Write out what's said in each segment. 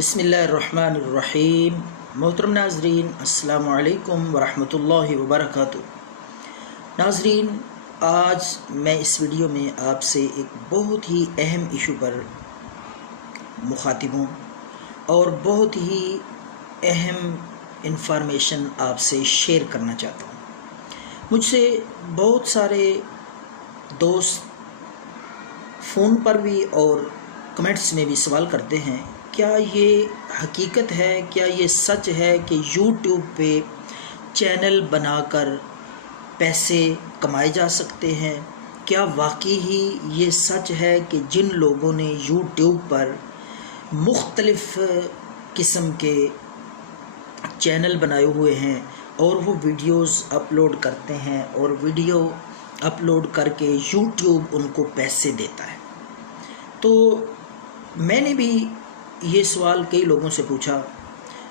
बिस्मिल्लाहिर्रहमानिर्रहीम। मोहतरम नाज़रीन, अस्सलामु अलैकुम वरहमतुल्लाहि वबरकातुहू। नाज़रीन, आज मैं इस वीडियो में आपसे एक बहुत ही अहम इशू पर मुखातिब हूँ और बहुत ही अहम इंफॉर्मेशन आपसे शेयर करना चाहता हूँ। मुझसे बहुत सारे दोस्त फ़ोन पर भी और कमेंट्स में भी सवाल करते हैं, क्या ये हकीकत है, क्या ये सच है कि YouTube पे चैनल बनाकर पैसे कमाए जा सकते हैं? क्या वाकई ही ये सच है कि जिन लोगों ने YouTube पर मुख्तलिफ़ किस्म के चैनल बनाए हुए हैं और वो वीडियोस अपलोड करते हैं और वीडियो अपलोड करके YouTube उनको पैसे देता है? तो मैंने भी ये सवाल कई लोगों से पूछा,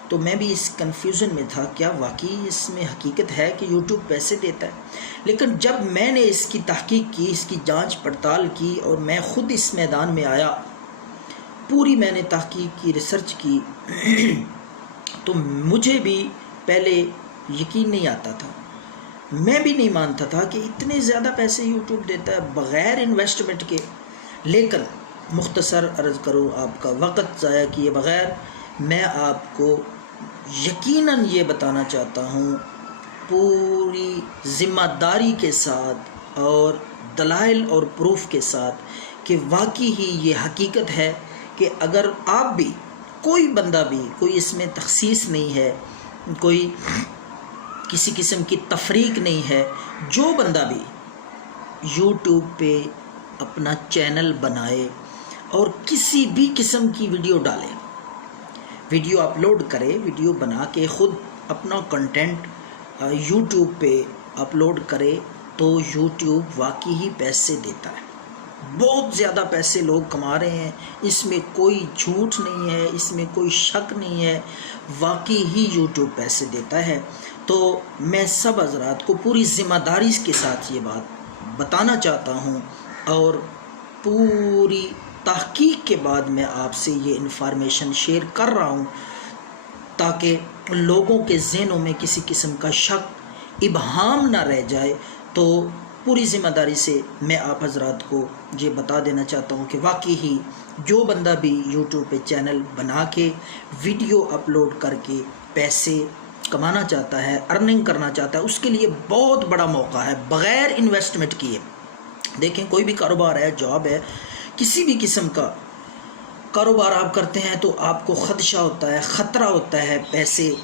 तो मैं भी इस कन्फ्यूज़न में था, क्या वाकई इसमें हकीकत है कि YouTube पैसे देता है? लेकिन जब मैंने इसकी तहकीक की, इसकी जांच पड़ताल की और मैं ख़ुद इस मैदान में आया, पूरी मैंने तहकीक की, रिसर्च की, तो मुझे भी पहले यकीन नहीं आता था। मैं भी नहीं मानता था कि इतने ज़्यादा पैसे YouTube देता है बग़ैर इन्वेस्टमेंट के। लेकिन मुख्तसर अर्ज़ करूँ, आपका वक़्त ज़ाया किए बग़ैर मैं आपको यकीनन ये बताना चाहता हूँ पूरी ज़िम्मेदारी के साथ और दलाइल और प्रूफ के साथ कि वाकई ही ये हकीकत है कि अगर आप भी, कोई बंदा भी, कोई इसमें तख़सीस नहीं है, कोई किसी किस्म की तफरीक नहीं है, जो बंदा भी YouTube पे अपना चैनल बनाए और किसी भी किस्म की वीडियो डाले, वीडियो अपलोड करे, वीडियो बना के ख़ुद अपना कंटेंट YouTube पे अपलोड करे, तो YouTube वाकई ही पैसे देता है। बहुत ज़्यादा पैसे लोग कमा रहे हैं, इसमें कोई झूठ नहीं है, इसमें कोई शक नहीं है, वाकई ही YouTube पैसे देता है। तो मैं सब हज़रात को पूरी ज़िम्मेदारी के साथ ये बात बताना चाहता हूँ और पूरी तहकीक के बाद मैं आपसे ये इन्फॉर्मेशन शेयर कर रहा हूँ ताकि लोगों के ज़हनों में किसी किस्म का शक, इबहाम ना रह जाए। तो पूरी ज़िम्मेदारी से मैं आप हज़रात को ये बता देना चाहता हूँ कि वाकई ही जो बंदा भी YouTube पे चैनल बना के वीडियो अपलोड करके पैसे कमाना चाहता है, अर्निंग करना चाहता है, उसके लिए बहुत बड़ा मौका है बग़ैर इन्वेस्टमेंट किए। देखें, कोई भी कारोबार है, जॉब है, किसी भी किस्म का कारोबार आप करते हैं तो आपको ख़दशा होता है, ख़तरा होता है पैसे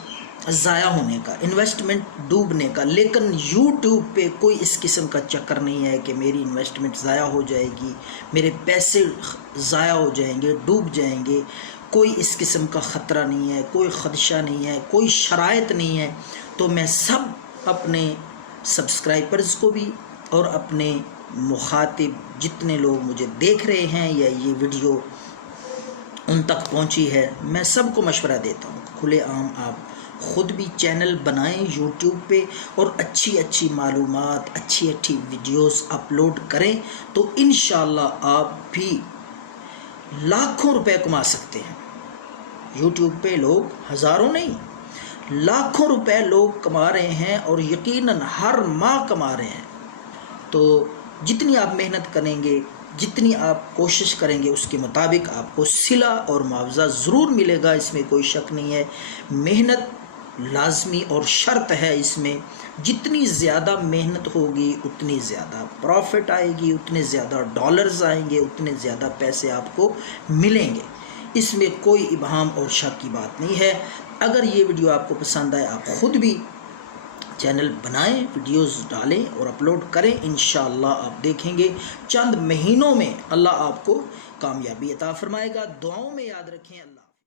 ज़ाया होने का, इन्वेस्टमेंट डूबने का। लेकिन YouTube पे कोई इस किस्म का चक्कर नहीं है कि मेरी इन्वेस्टमेंट ज़ाया हो जाएगी, मेरे पैसे ज़ाया हो जाएंगे, डूब जाएंगे। कोई इस किस्म का ख़तरा नहीं है, कोई ख़दशा नहीं है, कोई शराइत नहीं है। तो मैं सब अपने सब्सक्राइबर्स को भी और अपने मुखातिब जितने लोग मुझे देख रहे हैं या ये वीडियो उन तक पहुंची है, मैं सबको मशवरा देता हूं, खुले आम आप ख़ुद भी चैनल बनाएं YouTube पे और अच्छी अच्छी मालूमात, अच्छी अच्छी वीडियोस अपलोड करें, तो इंशाअल्लाह आप भी लाखों रुपए कमा सकते हैं। YouTube पे लोग हज़ारों नहीं, लाखों रुपए लोग कमा रहे हैं और यकीनन हर माह कमा रहे हैं। तो जितनी आप मेहनत करेंगे, जितनी आप कोशिश करेंगे, उसके मुताबिक आपको सिला और मुआवजा ज़रूर मिलेगा, इसमें कोई शक नहीं है। मेहनत लाजमी और शर्त है इसमें। जितनी ज़्यादा मेहनत होगी उतनी ज़्यादा प्रॉफिट आएगी, उतने ज़्यादा डॉलर्स आएंगे, उतने ज़्यादा पैसे आपको मिलेंगे। इसमें कोई इबहाम और शक की बात नहीं है। अगर ये वीडियो आपको पसंद आए, आप ख़ुद भी चैनल बनाएं, वीडियोस डालें और अपलोड करें। इंशाअल्लाह आप देखेंगे चंद महीनों में अल्लाह आपको कामयाबी अता फरमाएगा। दुआओं में याद रखें। अल्लाह